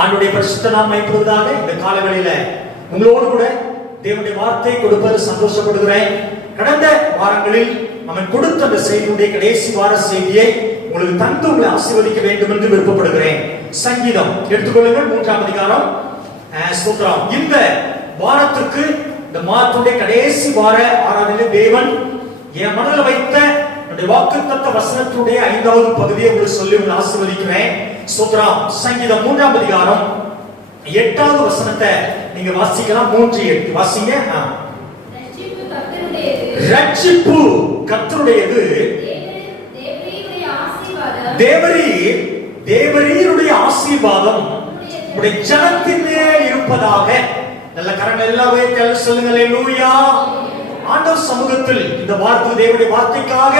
ஆண்டவருடைய பரிசுத்த நாமம் மகிமைப்படுவதாக. இந்த காலவெளியில உங்களோடு கூட தேவனுடைய வார்த்தை கொடுப்பது சந்தோஷப்படுகிறேன். கடந்த வாரங்களில் அவன் கொடுத்த அந்த செய்தியுடைய கடைசி வார செய்தியை உங்களுக்கு தந்து உங்களை ஆசீர்வதிக்க வேண்டும் என்று விருப்பப்படுகிறேன். சங்கீதம் எடுத்துக்கொள்ளுங்கள், 3ஆம் அதிகாரம். ஸ்தோத்திரம். இந்த வாரத்திற்கு, இந்த மாதத்துடைய கடைசி வார ஆராதனையில் தேவன் என் மனதில் வைத்த வாக்குத்தத்த வசனத்துடைய 5வது பகுதியை உங்களுக்கு சொல்லி உங்களை ஆசீர்வதிக்கிறேன். ஸ்தோத்திரம். சங்கீதம் 3ஆம் அதிகாரம் 8வது வசனத்தை நீங்க வாசிக்கலாம். 3:8 வாசிங்க. ரட்சிப்பு கர்த்தருடையது, தேவரீருடைய ஆசீர்வாதம் உடைய ஜனத்தின் மேல் இருப்பதாக. நல்ல கரங்கள் எல்லாமே சொல்லுங்க. அல்லேலூயா. ஆண்டவர் சமூகத்தில் இந்த வார்த்தை, தேவனுடைய வார்த்தைக்காக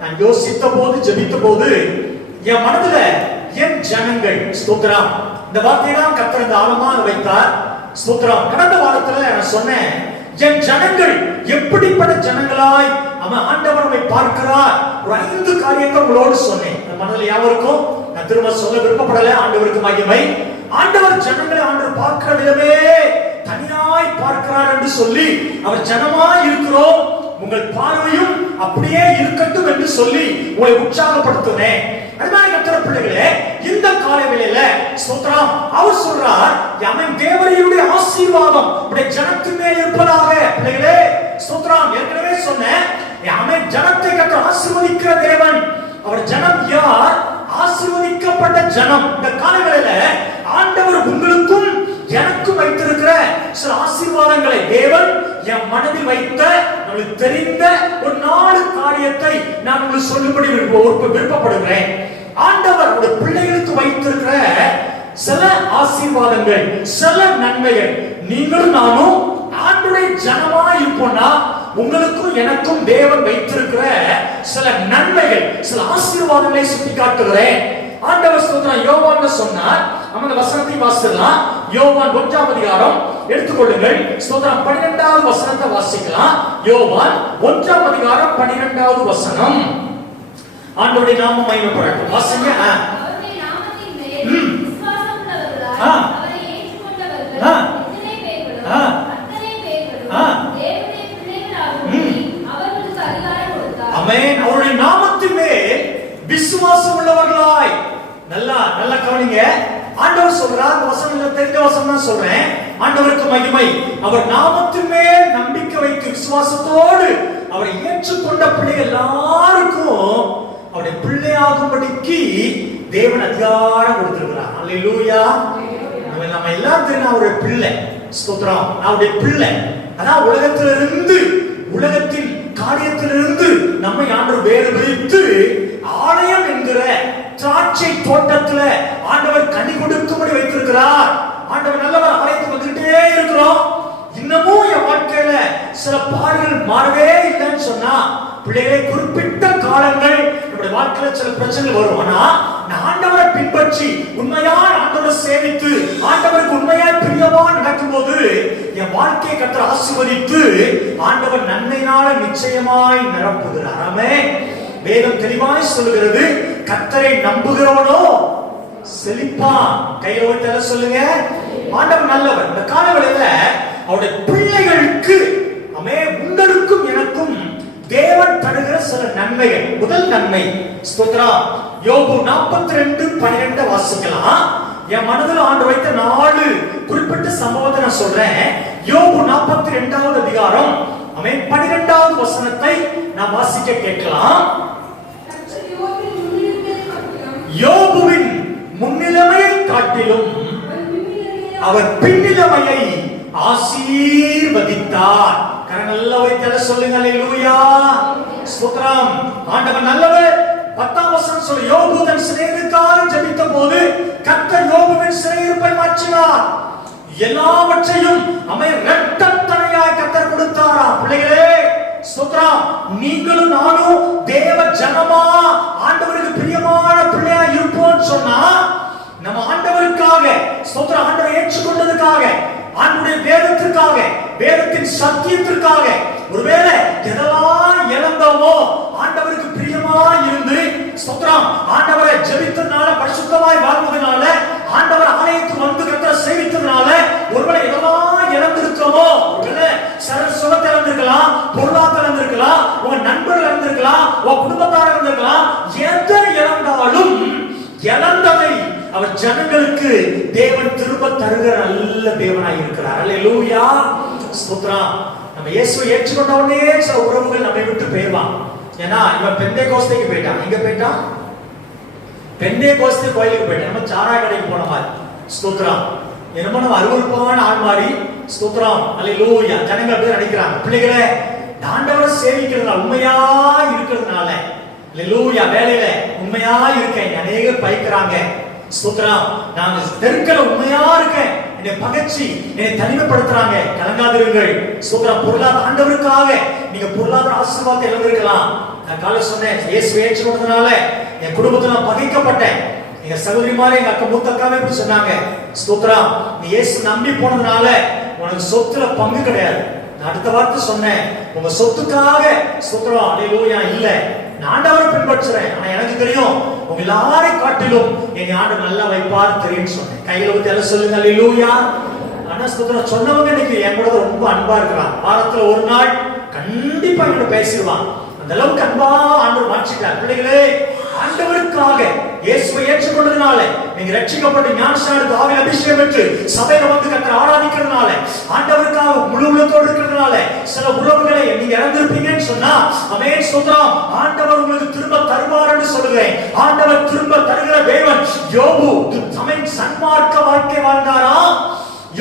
நான் யோசித்த போது, ஜெபித்த போது என் மனதுல என் ஜனங்கள், ஸ்தோத்திரம், இந்த வார்த்தையை தான் கர்த்தர் இந்த ஆழமாக வைத்தார். ஸ்தோத்திரம். கடந்த வாரத்துல நான் சொன்னேன், என் ஜனங்கள் எப்படிப்பட்ட ஜனங்களாய் அவன் ஆண்டவரை பார்க்கிறார். ஒரு 5 காரியத்தை உங்களோடு சொன்னேன். மனதில் யாவருக்கும் நான் திரும்ப சொல்ல விருப்பப்படல. ஆண்டவருக்கு மகிமை. ஆண்டவர் ஜனங்களை ஆண்டவர் பார்க்கிற விதமே தனியாய் பார்க்கிறார் என்று சொல்லி, அவர் ஜனமாய் இருக்கிறோம், உங்கள் பார்வையும் அப்படியே இருக்கட்டும் என்று சொல்லி உங்களை உற்சாகப்படுத்துனேன். அருமையான கர்த்தருடைய பிள்ளைகளே, இந்த காலவேளையில ஸ்தோத்திரம், அவர் சொல்றார், அவன் தேவனுடைய ஆசீர்வாதம் உடைய ஜனத்தின் மேல் இருப்பதாக. பிள்ளைகளே ஸ்தோத்திரம், ஏற்கனவே சொன்னேன், அவன் ஜனத்தை கர்த்தர் ஆசீர்வதிக்கிற தேவன். அவர் ஜனம் யார்? ஆசீர்வதிக்கப்பட்ட ஜனம். இந்த காலவேளையில ஆண்டவர் உங்களுக்கும் எனக்கும் வைத்திருக்கிற சில ஆசீர்வாதங்களை தேவன் என் மனதில் வைத்த, நமக்கு தெரிந்த ஒரு 4 காரியத்தை நான் உங்களுக்கு சொல்லும்படி விருப்பப்படுகிறேன். ஆண்டவர் ஒரு பிள்ளைகளுக்கு வைத்திருக்கிற சில ஆசீர்வாதங்கள், சில நன்மைகள். நீங்களும் நானும் ஆண்டவருடைய ஜனமா இருப்போம்னா உங்களுக்கும் எனக்கும் தேவன் வைத்திருக்கிற சில நன்மைகள், சில ஆசீர்வாதங்களை சுட்டி காட்டுகிறேன். ஆண்டவர் ஸ்தோத்திரம். யோவான் சொன்னார், அந்த வசனத்தை வாசிக்கலாம். யோவான் 1ஆம் அதிகாரம் எடுத்துக்கொள்ளுங்கள். ஸ்தோத்திரம். 12வது வசனத்தை வாசிக்கலாம். யோவான் 1ஆம் அதிகாரம் 12வது வசனம். ஆண்டவருடைய நாமம் மகிமைப்படட்டும். வாசிங்க. அவருடைய நாமத்தின் மேல் விசுவாசம் உள்ளவர்களாய் அவரை ஏற்றுக்கொண்டவர்கள் எத்தனை பேர்களும் அத்தனை பேர்களும் தேவனுடைய பிள்ளைகளாகும்படி அவர்களுக்கு அதிகாரம் கொடுத்தார். ஆமென். அவருடைய நாமத்தின் மேல் விசுவாசம் உள்ளவர்களாய். நல்லா கவனிங்க. ஆண்டவர் சொல்றார், அந்த வசனம் தெரிஞ்ச வசனம் தான் சொல்றேன். ஆண்டவருக்கு மகிமை. அவர் நாமத்தின் மேல் நம்பிக்கை வைத்து விசுவாசத்தோடு அவரை ஏற்றுக்கொண்ட பிள்ளைகள் எல்லாருக்கும் அவருடைய பிள்ளையாகும்படிக்கு தேவன் அதிகாரம் கொடுத்திருக்கிறார். அல்லேலூயா. நம்ம எல்லாரும் தெரியும், அவருடைய பிள்ளை. ஸ்தோத்திரம். அவருடைய பிள்ளை. அதான் உலகத்திலிருந்து, உலகத்தின் காரியத்திலிருந்து நம்மை ஆண்டவர் வேறு பிரித்து ஆலயம் என்கிற திராட்சை தோட்டத்துல ஆண்டவர் கனி கொடுக்கும்படி வைத்திருக்கிறார். ஆண்டவர் நல்லவர். ஆலயத்துக்கு வந்துட்டே இருக்கிறோம். இன்னமும் என் வாழ்க்கையில சில பாடுகள் மாறவே இல்லைன்னு சொன்னா, பிள்ளைகளை குறிப்பிட்ட காலங்கள் நம்முடைய வாழ்க்கையில சில பிரச்சனைகள் வரும். ஆனா ஆண்டவரை பின்பற்றி உண்மையான ஆண்டவரை சேவித்து ஆண்டவருக்கு உண்மையாய் பிரியமா நடக்கும் போது என் வாழ்க்கையை கர்த்தர் ஆசீர்வதித்து ஆண்டவர் நன்மையினால நிச்சயமாய் நிரப்புகிறார். ஆமென். வேதம் தெளிவாய் சொல்லுகிறது, கர்த்தரை நம்புகிறவனோ செழிப்பான். கையில வைத்து சொல்லுங்க, ஆண்டவர் நல்லவர். இந்த காலவெளியில அவருடைய பிள்ளைகளுக்கு, ஆமென், உங்களுக்கும் எனக்கும் தேவன் தருகிற சில நன்மைகள். முதல் நன்மை, ஸ்தோத்திரம், யோபு 42:12 வாசிக்கலாம். என் மனதில் ஆண்டு வைத்த 4 குறிப்பிட்ட சம்பவத்தை நான் சொல்றேன். யோபு 42வது அதிகாரம், ஆமென், 12வது வசனத்தை நான் வாசிக்க கேட்கலாம். யோபுவின் முன்னிலைமையை காட்டிலும் அவர் பின்னிலைமையை ஆசீர்வதித்தார். கரங்களை வைத்து சொல்லுங்க. அல்லேலூயா. ஸ்தோத்திரம். ஆண்டவர் நல்லவர். 10ஆம் வசனம் சொல்ல, யோபு தன் சிறையிருக்காக ஜெபித்த போது கர்த்தர் யோபுவின் சிறையிருப்பை மாற்றினார். எல்லாவற்றையும் அவன் இரட்டத்தனையாய் கர்த்தர் கொடுத்தாராம். பிள்ளைகளே ஸ்தோத்திரம். நீங்களும் நானும் தேவ ஜனமா ஆண்டவருக்கு பிரியமான பிள்ளையா இருப்போம்னு சொன்னா, நம்ம ஆண்டவருக்காக, ஸ்தோத்திரம், ஆண்டவரை ஏற்றுக்கொண்டதுக்காக, ஆண்டவருடைய வேதத்திற்காக, வேதத்தின் சத்தியத்திற்காக, ஒருவேளை எதெல்லாம் இழந்தோமோ ஆண்டவருக்கு பிரியமா இருந்து, ஸ்தோத்திரம், ஆண்டவரை ஜெபித்தனால, பரிசுத்தமாய் வாழ்வதனால, ஆண்டவர் ஆலயத்துக்கு பொருளாதாரம் இருந்திருக்கலாம், உங்க நண்பர்கள் இருந்திருக்கலாம், உங்க குடும்பத்தார் இருந்திருக்கலாம். எதை இழந்தாலும் இழந்ததை அவர் ஜனங்களுக்கு தேவன் திரும்ப தருகிற நல்ல தேவனாய் இருக்கிறார். அல்லேலூயா, ஸ்தோத்திரம். நம்ம இயேசுவை ஏற்றுக்கொண்ட உடனே சில உறவுகள் நம்மை விட்டு போயிடுவான். ஏன்னா இவன் பெந்தேகோஸ்தேக்கு போயிட்டான். எங்க போயிட்டான்? பெந்தேகோஸ்தே கோயிலுக்கு போயிட்டான். நம்ம சாராய கடைக்கு போன மாதிரி. ஸ்தோத்திரம். என்னமோ நம்ம அருவருப்பான ஆள் மாதிரி. ஸ்தோத்திரம். அல்லேலூயா. ஜனங்கள் பேர் நினைக்கிறாங்க, பிள்ளைகளே ஆண்டவரை சேவிக்கிறதுனால, உண்மையா இருக்கிறதுனால, அல்லேலூயா, வேலையில உண்மையா இருக்கேன் அநேகர் பயிக்கிறாங்க. ஸ்தோத்திரம். நான் தெருக்கல உண்மையா இருக்கேன், என்னை பகைச்சி என்னை தனிமைப்படுத்துறாங்க. கலங்காதிருங்கள். ஸ்தோத்திரம். பொருளாதார ஆண்டவருக்காக நீங்க பொருளாதார ஆசீர்வாதத்தை இழந்திருக்கலாம். நான் காலை சொன்னேன், இயேசுவை ஏற்றுக்கொண்டதுனால என் குடும்பத்துல நான் பகைக்கப்பட்டேன். எங்க சகோதரிமாரே, எங்க அக்கா மூத்த அக்காவே இப்படி சொன்னாங்க. ஸ்தோத்திரம். நீ இயேசு நம்பி போனதுனால உனக்கு சொத்துல பங்கு கிடையாது. நான் அடுத்த வார்த்தை சொன்னேன், உங்க சொத்துக்காக ஸ்தோத்திரம் அல்லேலூயா இல்ல, நான் ஆண்டவரை பின்பற்றுறேன். ஆனா எனக்கு தெரியும் உங்க எல்லாரையும் காட்டிலும் என் ஆண்டவர் நல்லா வைப்பார் தெரியும்னு சொன்னேன். கையில ஊத்தி எல்லாம் சொல்லுங்க அல்லேலூயா. ஆனா ஸ்தோத்திரம் சொன்னவங்க இன்னைக்கு என் கூட ரொம்ப அன்பா இருக்கிறான். வாரத்துல ஒரு நாள் கண்டிப்பா என்கிட்ட பேசிடுவான். அந்த அளவுக்கு அன்பா ஆண்டவர் மாற்றிட்டார். பிள்ளைகளே, ஆண்டவருக்காக இயேசுவை ஏற்றுக்கொண்டதுனால, நீங்க ரட்சிக்கப்பட்டு ஞானஸ்நானத்துக்கு ஆவியில் அபிஷேகம் பெற்று சபையில வந்து கர்த்தரை ஆராதிக்கிறதுனால, ஆண்டவருக்காக முழு உள்ளத்தோடு இருக்கிறதுனால, சில உறவுகளை நீங்க இழந்திருப்பீங்கன்னு சொன்னா, ஆமென் ஸ்தோத்திரம், ஆண்டவர் உங்களுக்கு திரும்ப தருவார் என்று சொல்லுகிறேன். ஆண்டவர் திரும்ப தருகிற தேவன். யோபு அவன் சன்மார்க்க வாழ்க்கை வாழ்ந்தாரா?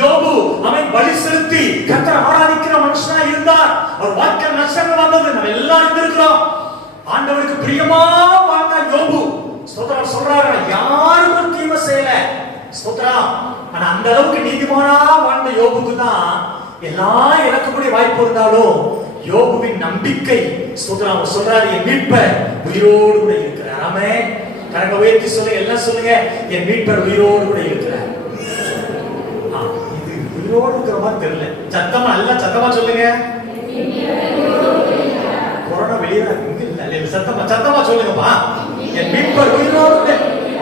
யோபு அவன் பலி செலுத்தி கர்த்தரை ஆராதிக்கிற மனுஷனா இருந்தார். அவர் வாழ்க்கை நஷ்டங்கள் வந்தது, நம்ம எல்லாம் இருந்திருக்கிறோம். ஆண்டவருக்கு பிரியமா வாழ்ந்த யோபு ஸ்தோத்திரம் சொல்றாரு, யாருக்கும் தீமை செய்யல. ஸ்தோத்திரம். ஆனா அந்த அளவுக்கு நீதிமானா வாழ்ந்த யோபுக்கு தான் எல்லாம் இழக்கக்கூடிய வாய்ப்பு இருந்தாலும் யோபுவின் நம்பிக்கை ஸ்தோத்திரம். அவர் சொல்றாரு, என் மீட்பர் உயிரோடு கூட இருக்கிறார். ஆமென். கரங்களை உயர்த்தி சொல்லுங்க, எல்லாம் சொல்லுங்க, என் மீட்பர் உயிரோடு கூட இருக்கிறார். இது உயிரோடு இருக்கிற மாதிரி தெரியல. சத்தமா எல்லாம் சத்தமா சொல்லுங்க. கொரோனா வெளியே இல்ல, சத்தமா சொல்லுங்கப்பா. என் மீட்பர் உயிரோடு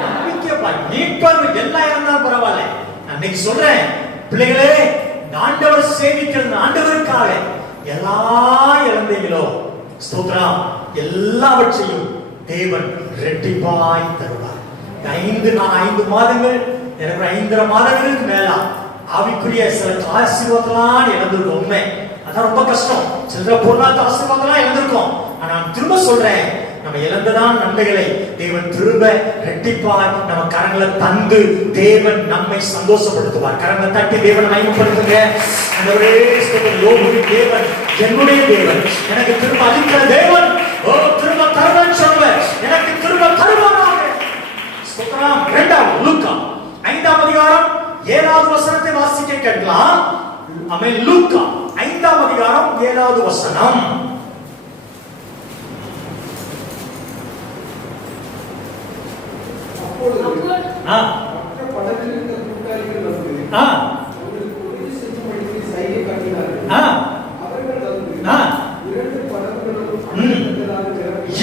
நம்பிக்கைப்பா. மீட்பர் எல்லாம் இருந்தாலும் பரவாயில்ல. நான் இன்னைக்கு சொல்றேன், பிள்ளைகளே, ஆண்டவர் சேவிக்கிறது, ஆண்டவருக்காக எல்லா இழந்தீங்களோ ஸ்தோத்திரம், எல்லாவற்றையும் தேவன் ரெட்டிப்பாய் தருவார். 5 மாதங்கள், எனக்கு 5.5 மாதங்களுக்கு மேல ஆவிக்குரிய சில ஆசீர்வாதம்லாம் இழந்திருக்கும். உண்மை, அதான் ரொம்ப கஷ்டம். சில பொருளாதார ஆசீர்வாதம்லாம் இழந்திருக்கும். ஆனா திரும்ப சொல்றேன், நம்ம இழந்ததான் நன்மைகளை தேவன் திரும்ப ரெட்டிப்பாய் நம்ம கரங்களை தந்து தேவன் நம்மை சந்தோஷப்படுத்துவார். கரங்களை தட்டி தேவனை மகிமைப்படுத்துங்க. ஆண்டவரே ஸ்தோத்திரம். யோபுவின் தேவன் என்னுடைய தேவன், எனக்கு திரும்ப அளிக்கிற தேவன். ஓ, திரும்ப தருவேன் சொல்லுவேன், எனக்கு திரும்ப தருவானாக. ஸ்தோத்திரம். 2 லூக்கா 5ஆம் அதிகாரம் 7வது வசனத்தை வாசிக்க கேட்கலாம். ஆமென். லூக்கா 5ஆம் அதிகாரம் 7வது வசனம்.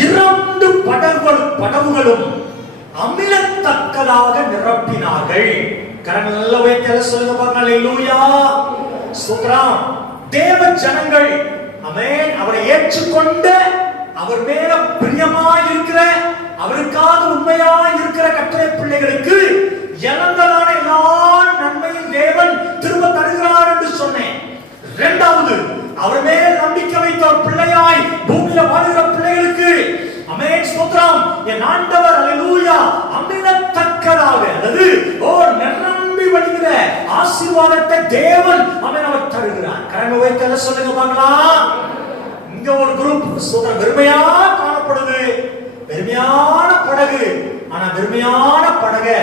இரண்டு படகுகளும் அமிலத்தக்கதாக நிரப்பினார்கள். கரங்கள் நல்ல வைத்து சொல்லுங்க பாருங்க. அல்லேலூயா, ஸ்தோத்திரம். தேவ ஜனங்கள் ஆமென் அவரை ஏற்றுக்கொண்ட, அவர் மேல பிரியமாய் இருக்கிற, அவருக்காக உண்மையாய் இருக்கிற கர்த்தருடைய பிள்ளைகளுக்கு இழந்ததான எல்லா நன்மையும் தேவன் திரும்ப தருகிறார் என்று சொன்னேன். 2வது, அவர் மேல் நம்பிக்கை வைத்த ஒரு பிள்ளையாய் பூமியில வாழ்கிற பிள்ளைகளுக்கு ஆமென் ஸ்தோத்திரம், என் ஆண்டவர் அல்லேலூயா அமிலத்தக்கதாக, அதாவது ஓ நிரம்பி வழிகிற ஆசீர்வாதத்தை தேவன் அவர் தருகிறார். கரங்களை வைத்து சொல்லுங்க பார்க்கலாம். இங்க ஒரு குரூப் ஸ்தோத்திரம் வெறுமையா காணப்படுது. வெறுமையான படகு. ஆனா வெறுமையான படகை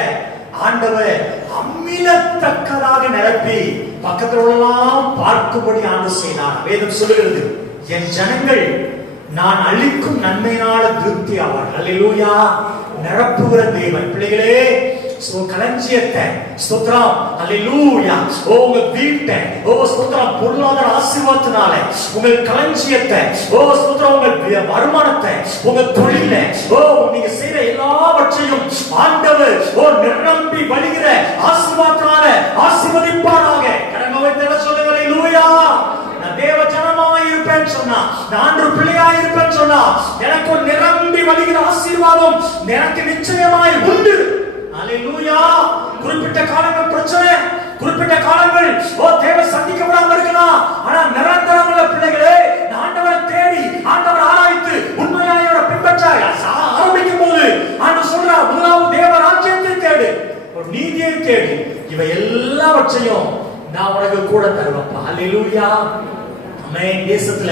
ஆண்டவர் அமிலத்தக்கதாக நிரப்பி பக்கத்தில் உள்ளலாம் பார்க்கும்படி ஆண்டு செய்தார். வேதம் சொல்லுகிறது, என் ஜனங்கள் நான் அளிக்கும் நன்மையினால திருப்தி ஆவார்கள். அல்லேலூயா, நிரப்புகிற தேவன். பிள்ளைகளே, களஞ்சியத்தை ஸ்தோத்திரம் அல்லேலூயா, உங்க வீட்டை ஸ்தோத்திரம் பொருளாதார ஆசீர்வாதத்தினால உங்க களஞ்சியத்தை ஸ்தோத்திரம், உங்க வருமானத்தை, உங்க தொழில நீங்க செய்யற எல்லாவற்றையும் ஆண்டவர் நிரம்பி வழிகிற ஆசீர்வாதத்தினால ஆசீர்வதிப்பாராக. கடமை வைத்து சொல்லுங்க. அல்லேலூயா. நான் தேவ ஜனம் நிரந்தரமாய் இருப்பேன்னு சொன்னா, நான் ஒரு பிள்ளையாய் இருப்பேன்னு சொன்னா, எனக்கு ஒரு நிரம்பி வழிகிற ஆசீர்வாதம் எனக்கு நிச்சயமாய் உண்டு. அல்லேலூயா. குறிப்பிட்ட காலங்கள் பிரச்சனை, குறிப்பிட்ட காலங்கள் தேவ சந்திக்கப்படாம இருக்கலாம். ஆனா நிரந்தரமுள்ள பிள்ளைகளே, ஆண்டவரை தேடி ஆண்டவரை ஆராய்ந்து உண்மையாயோட பின்பற்ற ஆரம்பிக்கும் போது ஆண்டவர் சொல்றார், முதலாவது தேவ ராஜ்யத்தை தேடு, ஒரு நீதியை தேடு, இவை எல்லாவற்றையும் நான் உனக்கு கூட தருவேன். அல்லேலூயா. ஆமென். தேசத்துல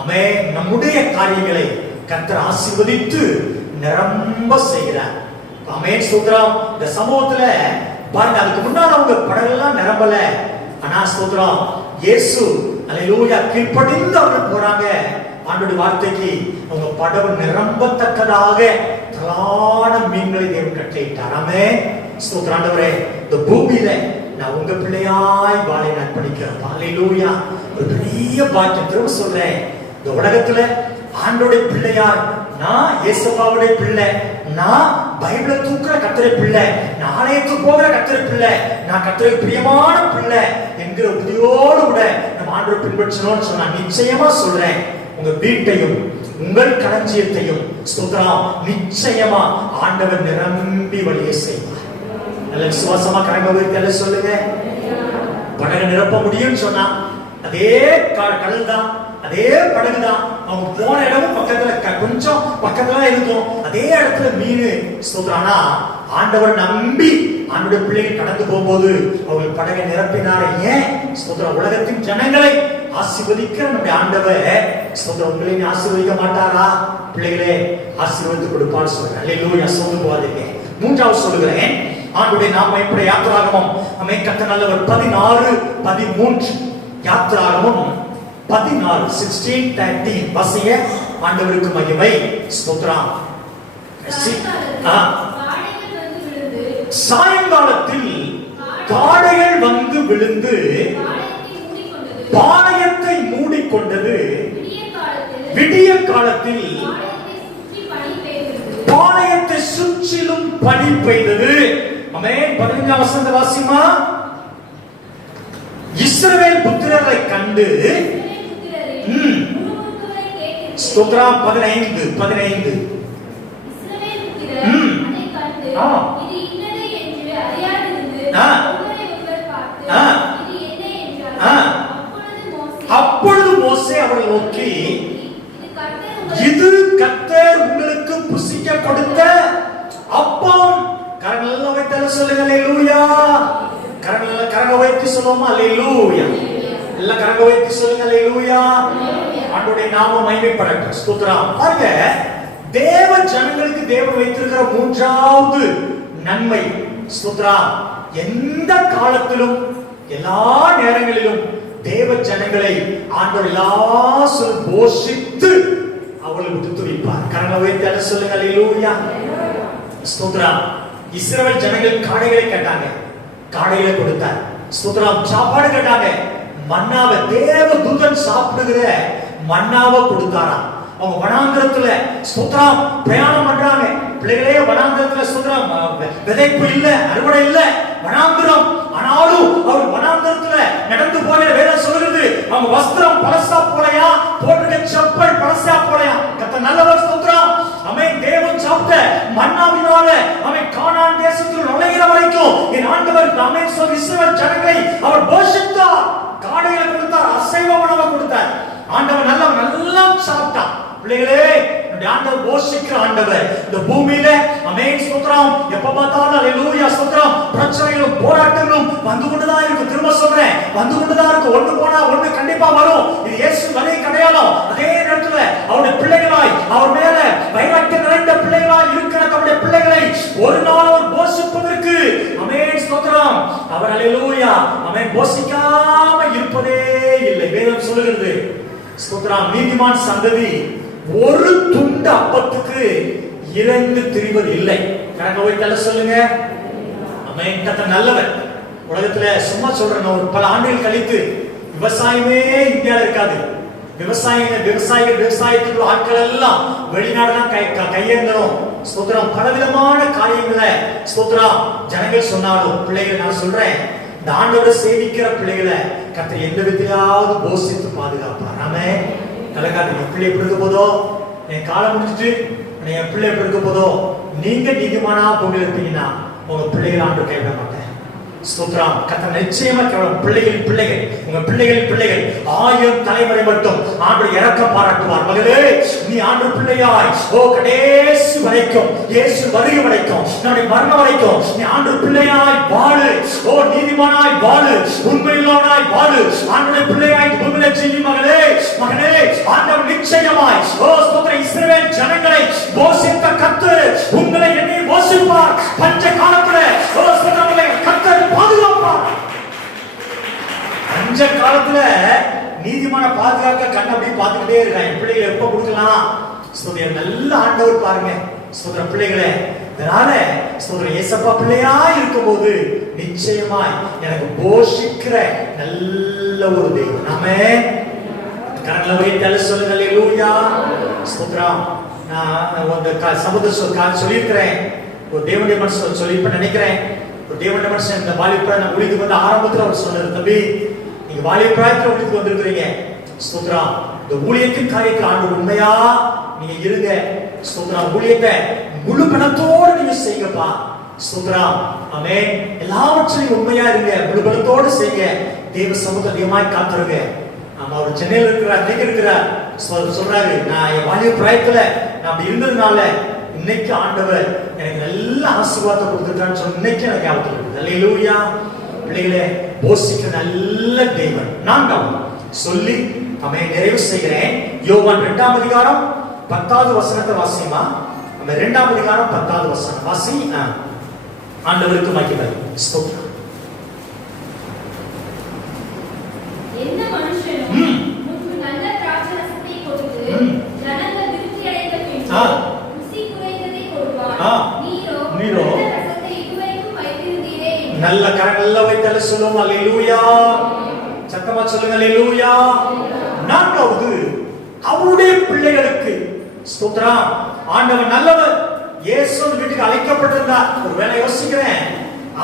ஆமென் நம்முடைய காரியங்களை கர்த்தர் ஆசீர்வதித்து நிரம்ப செய்கிறார். ஆமென். ஸ்தோத்திரம். இந்த சமூகத்துல பாருங்க, அதுக்கு முன்னாடி அவங்க படகெல்லாம் நிரம்பல. ஆனா ஸ்தோத்திரம், இயேசு அல்லேலூயா கீழ்ப்படிந்து அவங்க போறாங்க. ஆண்டவருடைய வார்த்தைக்கு அவங்க படகு நிரம்பத்தக்கதாக தலான மீன்களை தேவன் கட்டளையிட்டார். ஆமென். ஸ்தோத்திரம். ஆண்டவரே, இந்த பூமியில நான் உங்க பிள்ளையாய் வாழை அர்ப்பணிக்கிறேன். அல்லேலூயா. ஒரு பெரிய பாக்கியம். திரும்ப சொல்றேன், இந்த உலகத்துல ஆண்டவருடைய பிள்ளையாய் நான், இயேசுவாவுடைய பிள்ளை, நான் பைபிளை தூக்குற கர்த்தருடைய பிள்ளை, நான் ஆலயத்துக்கு போகிற கர்த்தருடைய பிள்ளை, நான் கர்த்தருக்கு பிரியமான பிள்ளை என்கிற உறுதியோடு கூட நம்ம ஆண்டவரை பின்பற்றணும்னு சொன்னா, நிச்சயமா சொல்றேன், உங்க வீட்டையும் உங்கள் களஞ்சியத்தையும் ஸ்தோத்திரம் நிச்சயமா ஆண்டவர் நிரம்பி வழியை செய்வார். நல்ல விசுவாசமா கரங்களை உயர்த்தி சொல்லுங்க. படகு நிரப்ப முடியும்னு சொன்னா அதே கடல் தான், அதே படகுதான். அவங்க போன இடமும் பக்கத்துல கொஞ்சம் பக்கத்துல இருக்கும், அதே இடத்துல மீன். ஸ்தோத்திரானா ஆண்டவர் நம்பி ஆண்டவருடைய பிள்ளைகள் கடந்து போகும்போது அவங்க படகை நிரப்பினார். ஏன்? ஸ்தோத்திரம். உலகத்தின் ஜனங்களை ஆசீர்வதிக்கிற நம்முடைய ஆண்டவர் ஸ்தோத்திரம் உங்களையும் ஆசீர்வதிக்க மாட்டாரா? பிள்ளைகளே ஆசீர்வதித்து கொடுப்பான்னு சொல்றேன். அல்லேலூயா. சோர்ந்து போகாதீங்க. மூன்றாவது சொல்லுகிறேன், ஆண்டவருடைய நாம இப்படி யாத்திராகமம் நம்மை கத்த நல்லவர் 16:13 யாத்திராகமம் 16:13 வாசிங்க. ஆண்டவருக்கு மகிமை. ஸ்தோத்திரம். சாயங்காலத்தில் காடைகள் வந்து விழுந்து பாளையத்தை மூடிக்கொண்டது. விடிய காலத்தில் பாளையத்தை சுற்றிலும் பனி பெய்தது. ஆமென். 15 வசனம் வாசிமா. இஸ்ரவேல் புத்திரரை கண்டு ஸ்தோத்திரம் 15 இஸ்ரவேல் புத்திரர் அதை கண்டு இது இன்னது என்று அறியாதிருந்து ஒருவரை பார்த்து இது என்ன என்றார். அப்பொழுது மோசே அவரை நோக்கி, இது கர்த்தர் உங்களுக்கு புசிக்க கொடுத்த அப்பம். கரங்களை வைத்து சொல்லுங்க. அல்லேலூயா. கரங்களை வைத்து சொல்லுவோமா? அல்லேலூயா. எல்லாம் கரங்களை வைத்து சொல்லுங்க. அல்லேலூயா. ஆண்டவருடைய நாமம் மகிமைப்படட்டும். ஸ்தோத்திரம். பாருங்க, தேவ ஜனங்களுக்கு தேவன் வைத்திருக்கிற மூன்றாவது நன்மை ஸ்தோத்திரம், எந்த காலத்திலும் எல்லா நேரங்களிலும் தேவ ஜனங்களை ஆண்டவர் எல்லாரும் போஷித்து அவளுக்கு விட்டு வைப்பார். கரங்களை வைத்து சொல்லுங்க. அல்லேலூயா. ஸ்தோத்திரம். இஸ்ரவேல் ஜனங்கள் காடைகளை கேட்டாங்க, காடைகளை கொடுத்தார். ஸ்தோத்திரம். சாப்பாடு கேட்டாங்க, மன்னாவை தேவ தூதன் சாப்பிடுகிற மன்னாவை கொடுத்தாராம். அவங்க வனாந்திரத்துல ஸ்தோத்திரம் பிரயாணம் பண்றாங்க. பிள்ளைகளே, வனாந்திரத்துல ஸ்தோத்திரம் விதைப்பு இல்ல, அறுவடை இல்ல, வனாந்திரம். ஆனாலும் அவர் வனாந்திரத்துல நடந்து போகிற வேதம் சொல்லுது, அவங்க வஸ்திரம் பழசா போலையா, போட்டிருக்க செப்பல் பழசா போலையா. கர்த்தர் நல்லவர். ஸ்தோத்திரம். ஆமென். தேவன் சாப்பிட்ட மன்னாவினால அவன் கானான் தேசத்தில் நுழைகிற வரைக்கும் என் ஆண்டவர் ஆமென் சொல்லி இஸ்ரவேல் ஜனங்களை அவர் போஷித்தார். காடைகளை கொடுத்தார், அசைவ உணவை கொடுத்தார். ஆண்டவர் நல்லா சாப்பிட்டான். பிள்ளைகளே, ஆண்டவர் போஷிக்கிற ஆண்டவர் இந்த பூமியில. ஆமென். ஸ்தோத்திரம். எப்ப பார்த்தாலும் அல்லேலூயா. ஸ்தோத்திரம். பிரச்சனைகளும் போராட்டங்களும் வந்து கொண்டுதான் இருக்கு. திரும்ப சொல்றேன், வந்து கொண்டுதான் இருக்கு. ஒண்ணு போனா ஒண்ணு கண்டிப்பா வரும். இது இயேசு வரை கிடையாது. அதே நேரத்துல அவருடைய பிள்ளைகளாய், அவர் மேல வைராக்கியம் நிறைந்த பிள்ளைகளாய் இருக்கிற தம்முடைய பிள்ளைகளை ஒரு நாள் அவர் போஷிப்பதற்கு ஆமென் ஸ்தோத்திரம் அவர் அல்லேலூயா ஆமென் போஷிக்காம இருப்பதே இல்லை. வேதம் சொல்லுகிறது ஸ்தோத்திரம், நீதிமான் சந்ததி ஒரு துண்டு அப்பத்துக்கு இறந்து திரிவது இல்லை. கணக்கு வைத்தால சொல்லுங்க. ஆமென். கர்த்தர் நல்லவர். உலகத்துல சும்மா சொல்றேன், ஒரு பல ஆண்டுகள் கழித்து விவசாயமே இந்தியாவில் இருக்காது. விவசாயத்துக்கு ஆட்கள் எல்லாம் வெளிநாடுதான் கையேந்தணும். ஸ்தோத்திரம். பலவிதமான காரியங்களை ஸ்தோத்திரம் ஜனங்கள் சொன்னாலும் பிள்ளைகள் நான் சொல்றேன், இந்த ஆண்டவரை சேவிக்கிற பிள்ளைகளை கர்த்தர் எந்த விதத்திலாவது போஷித்து பாதுகாப்பார். ஆமென். கலக்காது என் பிள்ளை எப்படி இருக்க போதோ, என் காலம் முடிச்சுட்டு என் பிள்ளை எப்படி இருக்க போதோ, நீங்க நீதிமானா போக இருப்பீங்கன்னா உங்க பிள்ளைகள் ஆண்டு கைவிட மாட்டேன். ஸ்தோத்திரம். கர்த்தர் நிச்சயமா கேவலம் பிள்ளைகளின் பிள்ளைகள், உங்க பிள்ளைகளின் பிள்ளைகள் 1000 தலைமுறை மட்டும் ஆண்டவர் இரக்கம் பாராட்டுவார். மகளே, நீ ஆண்டு பிள்ளையாய் கடைசி வரைக்கும், இயேசு வருகை வரைக்கும், நம்முடைய மரணம் வரைக்கும் நீ ஆண்டு பிள்ளையாய் வாழு. நீதிமானாய் வாழு, உண்மையுள்ளவனாய் வாழு, ஆண்டவருடைய பிள்ளையாய் பூமியிலே செய்யும். மகளே, மகனே, ஆண்டவர் நிச்சயமாய் ஸ்தோத்திரம் இஸ்ரவேல் ஜனங்களை போஷித்த கர்த்தர் உங்களை என்னை போஷிப்பார். பஞ்ச காலத்திலே ஸ்தோத்திரங்களை கர்த்தர் பாதுகாப்பார். பஞ்ச காலத்துல நீதிமான பாதுகாக்க கண்ண அப்படியே பார்த்துக்கிட்டே இருக்கான். பிள்ளைகளை எப்ப கொடுக்கலாம்? ஸ்தோத்திரம் நல்ல ஆண்டவர் பாருங்க. ஸ்தோத்திரம் பிள்ளைகளே, அதனால ஸ்தோத்திரம் ஏசப்பா பிள்ளையா இருக்கும்போது நிச்சயமாய் எனக்கு போஷிக்கிற நல்ல ஒரு தெய்வம். ஆமென். கரங்களை வைத்து சொல்லுங்க அல்லேலூயா. ஸ்தோத்திரம். நான் ஒரு சமுதிர சொல்லியிருக்கிறேன், ஒரு தேவனுடைய மனுஷன் சொல்லியிருப்பேன் நினைக்கிறேன். ஒரு தேவனுடைய மனுஷன் இந்த வாலிப நான் ஊழியத்துக்கு வந்து ஆரம்பத்தில் அவர் சொன்னது, தம்பி நீங்க வாலிபராயத்தில் ஊழியத்துக்கு வந்திருக்கிறீங்க. ஸ்தோத்திரம். இந்த ஊழியத்தின் காரியத்தில் ஆண்டு உண்மையா நீங்க இருங்க. ஸ்தோத்திரம். ஊழியத்தை முழு பணத்தோடு நீங்க செய்யுங்கப்பா. ஸ்தோத்திரம். ஆமென். எல்லாவற்றையும் உண்மையா இருங்க, முழு பணத்தோடு செய்யுங்க. தேவ சமூகத்தை அதிகமாய் காத்துருங்க. ஆமா, அவர் சென்னையில் இருக்கிறார், நீங்க இருக்கிறார். சொல்றாரு, நான் என் வாலிப பிராயத்துல நான் அப்படி இருந்ததுனால இன்னைக்கு ஆண்டவர் எனக்கு நல்ல ஆசீர்வாதத்தை கொடுத்துட்டான்னு சொல்லி இன்னைக்கு எனக்கு ஞாபகம் இருக்குது. அல்லேலூயா. பிள்ளைகளே, போஷிக்கிற நல்ல தேவன். நான் சொல்லி நிறைவு செய்கிறேன். யோவான் 2ஆம் அதிகாரம் 10வது வசனத்தை வாசிமா. 2ஆம் அதிகாரம் 10வது வசனம் வாசி. ஆண்டவருக்கு மகிமை. ஸ்தோத்திரம். எந்த மனுஷனும் முன்பு நல்ல திராட்சரசத்தை கொடுத்து ஜனங்கள் திருப்தி அடைந்த பின்பு ருசி குறைந்ததை கொடுப்பான். நீரோ நல்ல ரசத்தை இதுவரைக்கும் வைத்திருந்தீரே. நல்ல கரங்களை வைத்து சொல்லுவோம் அல்லேலூயா. சத்தமா சொல்லுங்க அல்லேலூயா. 4வது அவருடைய பிள்ளைகளுக்கு ஸ்தோத்திரம். ஆண்டவர் நல்லவர். இயேசு வீட்டுக்கு அழைக்கப்பட்டிருந்தார். ஒருவேளை யோசிக்கிறேன்,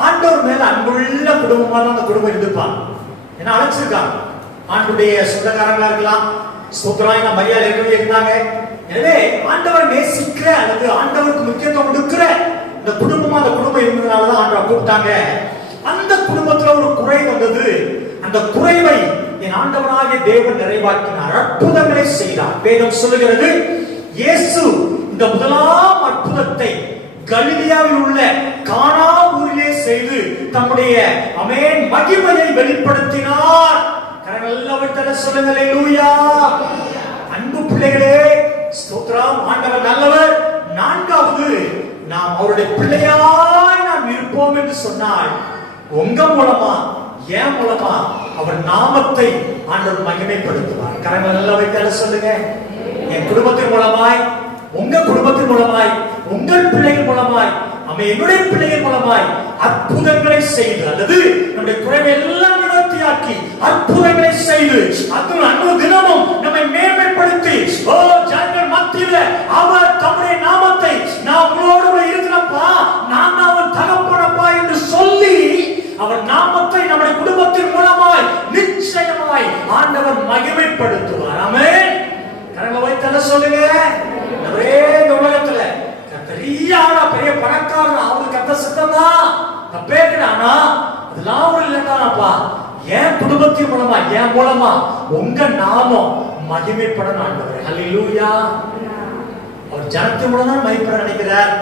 ஆண்டவர் மேல அன்புள்ள குடும்பமா தான் அந்த குடும்பம் இருந்திருப்பான். என்ன அழைச்சிருக்காங்க, ஆண்டுடைய சொந்தக்காரங்களா இருக்கலாம். ஸ்தோத்திரம். மரியாதை இருக்கவே இருந்தாங்க. எனவே ஆண்டவரை நேசிக்கிற அல்லது ஆண்டவருக்கு முக்கியத்துவம் கொடுக்கிற இந்த குடும்பமா அந்த குடும்பம் இருந்ததுனாலதான் ஆண்டவரை கூப்பிட்டாங்க. அந்த குடும்பத்துல ஒரு குறை வந்தது. அந்த குறைவை என் ஆண்டவராகிய தேவன் நிறைவாக்கினார், அற்புதங்களை செய்தார். வேதம் சொல்லுகிறது, இயேசு இந்த முதலாம் அற்புதத்தை கலிலியாவில் உள்ள கானா ஊரிலே செய்து தம்முடைய ஆமென் மகிமையை வெளிப்படுத்தினார். கரங்களெல்லாம் சொல்லுங்க அல்லேலூயா. அன்பு பிள்ளைகளே, ஸ்தோத்திரம். ஆண்டவர் நல்லவர். 4வது நாம் அவருடைய பிள்ளையாய் நாம் இருப்போம் என்று சொன்னால் உங்க மூலமா என் மூலமா அவர் நாமத்தை ஆண்டவர் மகிமைப்படுத்துவார். கரங்கள் எல்லாம் வைத்து சொல்லுங்க. என் குடும்பத்தின் மூலமாய், உங்க குடும்பத்தின் மூலமாய், உங்கள் பிள்ளைகள் மூலமாய், என்னுடைய பிள்ளைகள் மூலமாய் அற்புதங்களை செய்து அல்லது நம்முடைய குறைவை எல்லாம் நிவர்த்தியாக்கி அற்புதங்களை செய்து அன்று தினமும் நம்மை மேன்மைப்படுத்தி ஜனங்கள் மத்தியில் அவர் தம்முடைய நாமத்தை நான் உங்களோடு இருக்கிறப்பா, நான் அவன் தகப்பனப்பா என்று சொல்லி அவர் நாமத்தை நம்முடைய குடும்பத்தின் மூலமாய் நிச்சயமாய் ஆண்டவர் மகிமைப்படுத்துவார். ஆமென். கரங்களை வைத்து சொல்லுங்க. இந்த உலகத்துல பெரிய ஆளா, பெரிய பணக்காரன், அவருக்கு கத்த சித்தம் தான் பேக்குறானா, அதெல்லாம் ஒரு இல்லைன்னாப்பா, என் குடும்பத்தின் மூலமா, என் மூலமா உங்க நாமம் மகிமைப்படணும் ஆண்டவர். அல்லேலூயா. அவர் ஜனத்தின் மூலம் தான் மகிமைப்பட நினைக்கிறார்.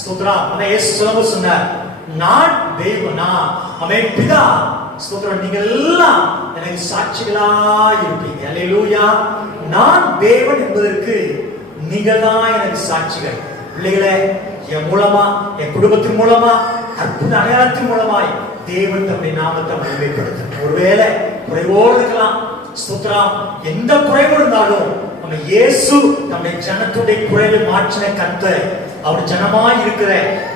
ஸ்தோத்திரம். அதான் இயேசு சொல்லும்போது சொன்னார், நான் தெய்வனா அவன் பிதா. ஸ்தோத்திரம். நீங்க எல்லாம் எனக்கு சாட்சிகளா இருப்பீங்க. அல்லேலூயா. நான் தேவன் என்பதற்கு நீங்க தான் எனக்கு சாட்சிகள். பிள்ளைகளே, என் மூலமா, என் குடும்பத்தின் மூலமா, அற்புத அடையாளத்தின் மூலமாய் தேவன் தம்முடைய நாமத்தை மகிமைப்படுத்த. ஒருவேளை குறைவோடு இருக்கலாம். ஸ்தோத்திரம். எந்த குறைவு இருந்தாலும் நம்ம இயேசு நம்முடைய ஜனத்துடைய குறைவை மாற்றின கர்த்தர். அவர் ஜனமாய் இருக்கிற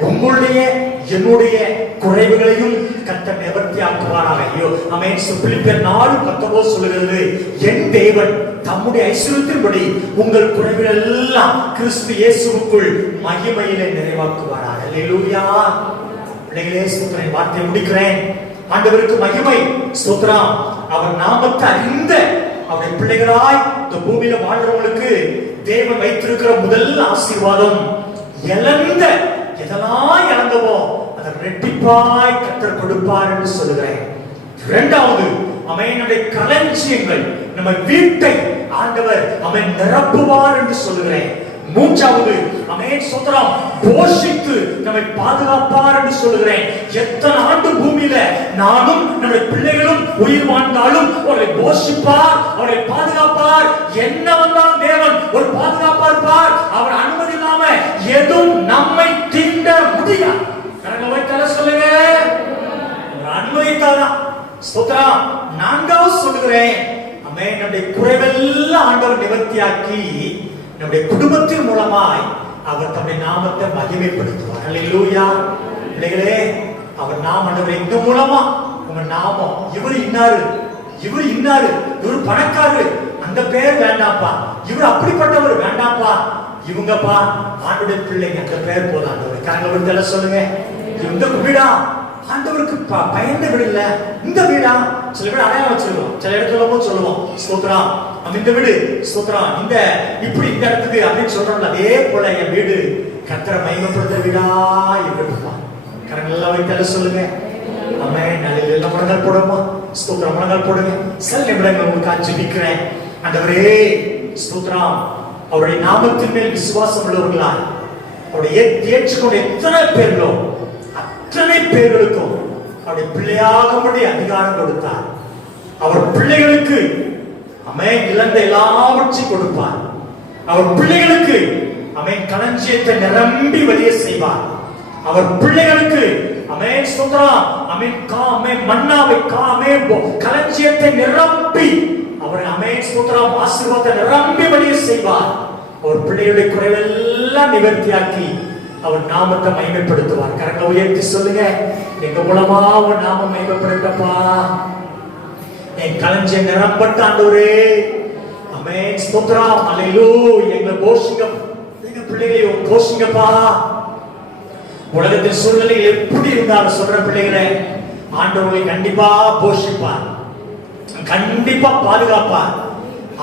உங்களுடைய என்னுடைய குறைவுகளையும் கர்த்தர் நிவர்த்தி ஆக்குவாராக. ஐயோ ஆமென். பிலிப்பியர் 4:19 சொல்லுகிறது, என் தேவன் தம்முடைய ஐஸ்வரியத்தின்படி உங்கள் குறைவுகள் எல்லாம் கிறிஸ்து இயேசுவுக்குள் மகிமையிலே நிறைவாக்குவாராக. அல்லேலூயா. பிள்ளைகளே, ஸ்தோத்திரம். வார்த்தையை முடிக்கிறேன். ஆண்டவருக்கு மகிமை. ஸ்தோத்திரம். அவர் நாமத்தை அறிந்த அவருடைய பிள்ளைகளாய் இந்த பூமியில வாழ்றவங்களுக்கு தேவன் வைத்திருக்கிற முதல் ஆசீர்வாதம், இழந்த எதெல்லாம் இழந்தவோ அதை ரெட்டிப்பாய் கர்த்தர் கொடுப்பார் என்று சொல்லுகிறேன். இரண்டாவது, நம்முடைய களஞ்சியங்கள், நம்ம வீட்டை ஆண்டவர் நிரப்புவார் என்று சொல்லுகிறேன். மூன்றாவது, ஸ்தோத்திரம், போஷித்து நம்மை பாதுகாப்பார் என்று சொல்லுகிறேன். எத்தனை ஆண்டு பூமியில நானும் நம்முடைய பிள்ளைகளும் உயிர் வாழ்ந்தாலும் அவர்களை போஷிப்பார், அவர்களை பாதுகாப்பார். என்ன வந்தாலும் தேவன் ஒரு பாதுகாப்பா இருப்பார். அவர் அனுமதி இல்லாம எதுவும் நம்மை தீண்ட முடியாது. சொல்லுங்க, அனுமதித்தாதான். ஸ்தோத்திரம். நான்காவது சொல்லுகிறேன், நம்முடைய குறைவெல்லாம் ஆண்டவர் நிவர்த்தியாக்கி நம்முடைய குடும்பத்தின் மூலமாய் அவர் தம்முடைய நாமத்தை மகிமைப்படுத்துவார். அல்லேலூயா. பிள்ளைகளே, அவர் நாமம் இந்த மூலமா உங்க நாமம் இவர் இன்னாரு, இவர் இன்னாரு, இவர் பணக்காரரு, அந்த பேர் வேண்டாப்பா, இவர் அப்படிப்பட்டவர் வேண்டாப்பா, இவங்கப்பா ஆண்டவருடைய பிள்ளைங்க, அந்த பேர் போதும். ஆண்டவர் கரங்களை சொல்லுங்க, இந்த வீடா ஆண்டவருக்கு பயந்த வீடு இல்ல, இந்த வீடா. சில வீடு அடையாளம் வச்சிருக்கோம், சில இடத்துல சொல்லுவோம் ஸ்தோத்திரம், இந்த வீடு ஸ்தோத்திரம், இந்த இப்படி இந்த இடத்துக்கு அப்படின்னு சொல்றோம்ல, அதே போல என் வீடு கர்த்தரை மகிமைப்படுத்துற வீடா இருக்கட்டும்ப்பா. கரங்கள் வைத்தால சொல்லுங்க. ஆமென். நல்ல முழங்கால் போடுமா, ஸ்தோத்திரம், முழங்கால் போடுங்க. சில நிமிடங்கள் உங்களுக்கு ஜெபிக்கிறேன். ஆண்டவரே ஸ்தோத்திரம், அவருடைய நாமத்தின் மேல் விசுவாசம் உள்ளவர்களாய் அவருடைய ஏற்றுக்கொண்ட எத்தனை பேர்களோ அத்தனை பேர்களுக்கும் அவருடைய பிள்ளையாக அதிகாரம் கொடுத்தார். அவர் பிள்ளைகளுக்கு இழந்த எல்லாவற்றையும் கொடுப்பார். அவர் பிள்ளைகளுக்கு களஞ்சியத்தை நிரம்பி வெளியே செய்வார். அவர் பிள்ளைகளுக்கு மன்னாவை களஞ்சியத்தை நிரம்பி அவர் ஆசீர்வாதத்தை நிரம்பி வெளியே செய்வார். அவர் பிள்ளைகளுடைய குறைவெல்லாம் நிவர்த்தியாக்கி அவர் நாமத்தை மகிமைப்படுத்துவார். கரங்களை உயர்த்தி சொல்லுங்க, எங்க மூலமா அவர் நாமம் மகிமைப்படுத்தப்பா. என் களஞ்சியம் நிரம்பட்ட ஆண்டவரே, ஆமென், ஸ்தோத்திரம், அல்லேலூயா. எங்களை போஷிங்க, எங்க பிள்ளைகளை போஷிங்கப்பா. உலகத்தின் சூழ்நிலை எப்படி இருந்தாலும் சொல்ற பிள்ளைகளை ஆண்டவர்களை கண்டிப்பா போஷிப்பார், கண்டிப்பா பாதுகாப்பார்.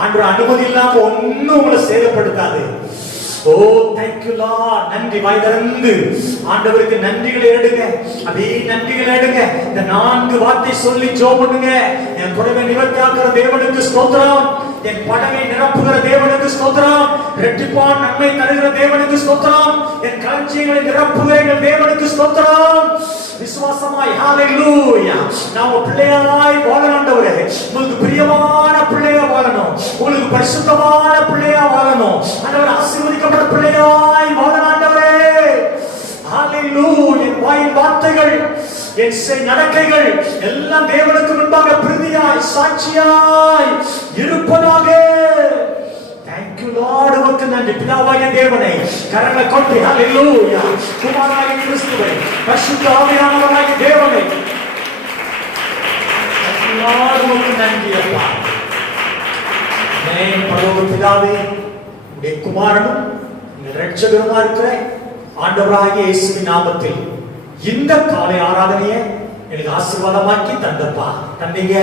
ஆண்டவர் அனுமதி இல்லாம ஒன்னும் உங்களை சேதப்படுத்தாது. ஓ thank you Lord. நன்றி. வாய் திறந்து ஆண்டவருக்கு நன்றிகளை எடுங்க, அதே நன்றிகளை எடுங்க. இந்த 4 வார்த்தை சொல்லி ஜெபம் பண்ணுங்க. என் குறைவை நிவர்த்தியாக்குற தேவனுக்கு ஸ்தோத்திரம், என் படகை நிரப்புகிற தேவனுக்கு ஸ்தோத்திரம், இரட்டிப்பான நன்மை தருகிற தேவனுக்கு ஸ்தோத்திரம், என் களஞ்சியங்களை நிரப்புகிற எங்கள் தேவனுக்கு ஸ்தோத்திரம். விசுவாசமாய் ஹalleluya. நாம பிள்ளையாய் வாழணும் ஆண்டவரே. உங்களுக்கு பிரியமான பிள்ளையா வாழணும், உங்களுக்கு பரிசுத்தமான பிள்ளையா வாழணும் ஆண்டவரே. ஆசீர்வதிக்கப்பட்ட பிள்ளையாய் வாழணும் ஆண்டவரே. ஹalleluya. என் வாயின் வார்த்தைகள், என் நடக்கைகள் எல்லாம் தேவனுக்கு முன்பாக பிரதியாய் சாட்சியாய் இருப்பதாக. Thank you Lord. உமக்கு நன்றி. பிதாவாகிய தேவனே, கரங்களை கொட்டி ஹalleluya. குமாரனாகிய கிறிஸ்துவே, பரிசுத்த ஆவியானவராகிய தேவனே, உமக்கு நன்றி அப்பா. பரலோக பிதாவே, உம்முடைய குமாரனும் எங்கள் இரட்சகருமா இருக்கிற ஆண்டவராகிய இயேசுவின் நாமத்தில் இந்த காலை ஆராதனையை எனக்கு ஆசீர்வாதமாக்கி தந்தப்பா, தந்தீங்க,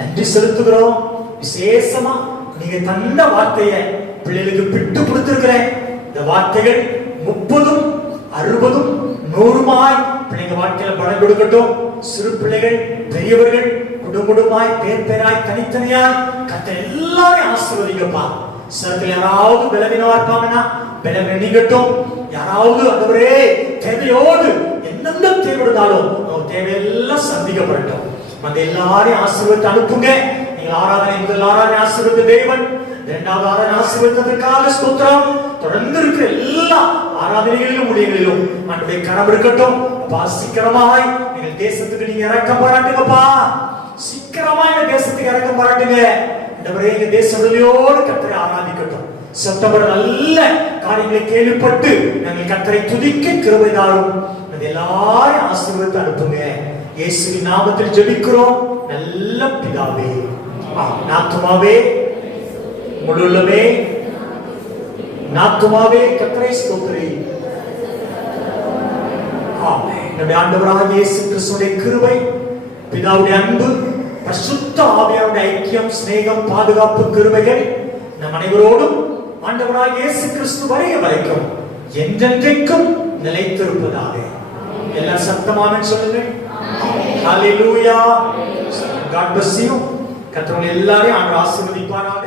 நன்றி செலுத்துகிறோம். விசேஷமா நீங்க தந்த வார்த்தையை பிள்ளைகளுக்கு பிட்டு கொடுத்திருக்கிறேன். இந்த வார்த்தைகள் 30, 60, 100 பிள்ளைங்க வாழ்க்கையில பலன் கொடுக்கட்டும். சிறு பிள்ளைகள், பெரியவர்கள், குடும்பமாய், பேர் பேராய், தனித்தனியாய் கர்த்தர் எல்லாரையும் ஆசீர்வதிங்கப்பா. சிலத்தில் யாராவது பலவீனமா இருப்பாங்கன்னா பலவீனம் நீங்கட்டும். யாராவது ஆண்டவரே தேவையோடு என்னென்ன தேவைப்படுதாலும் அவங்க தேவையெல்லாம் சந்திக்கப்படட்டும். அந்த எல்லாரையும் ஆசீர்வதித்து அனுப்புங்க. நீங்கள் ஆராதனை, முதல் ஆராதனை ஆசீர்வதித்த தேவன், இரண்டாவது ஆராதனை ஆசீர்வதித்ததற்காக ஸ்தோத்திரம். தொடர்ந்து இருக்கிற எல்லா ஆராதனைகளிலும் ஊழியங்களிலும் ஆண்டவருடைய கரம் இருக்கட்டும். அப்பா, சீக்கிரமாய் எங்கள் தேசத்துக்கு நீங்க இறக்கம் பாராட்டுங்கப்பா. சீக்கிரமா எங்க தேசத்துக்கு இறக்கம் பாராட்டுங்க. ஆண்டவரே, எங்க தேசம் விடுதலையோடு கர்த்தரை ஆராதிக்கட்டும். செப்டம்பர் நல்ல காரியங்களை கேள்விப்பட்டு நாங்கள் கர்த்தரை துதிக்க கிருபை தாரும். எல்லாரையும் ஆசீர்வதித்து அனுப்புங்க. இயேசுவின் நாமத்தில் ஜெபிக்கிறோம் நல்ல பிதாவே. நாத்துமாவே, முழுமே நாத்துமாவே கர்த்தரை ஸ்தோத்திரி. ஆமென். நம்முடைய ஆண்டவராகிய இயேசு கிறிஸ்துவின் கிருபை, பிதாவுடைய அன்பு, பரிசுத்த ஆவியாருடைய ஐக்கியம், சிநேகம், பாதுகாப்பு, கிருபைகள் நம் அனைவரோடும் ஆண்டவராகிய இயேசு கிறிஸ்து வருகிற வரைக்கும் என்றென்றைக்கும் நிலைத்திருப்பதாக. எல்லா சத்தமாக சொல்லுங்க. ஹalleluya. God bless you. கர்த்தர் எல்லாரையும் ஆசீர்வதிப்பாராக.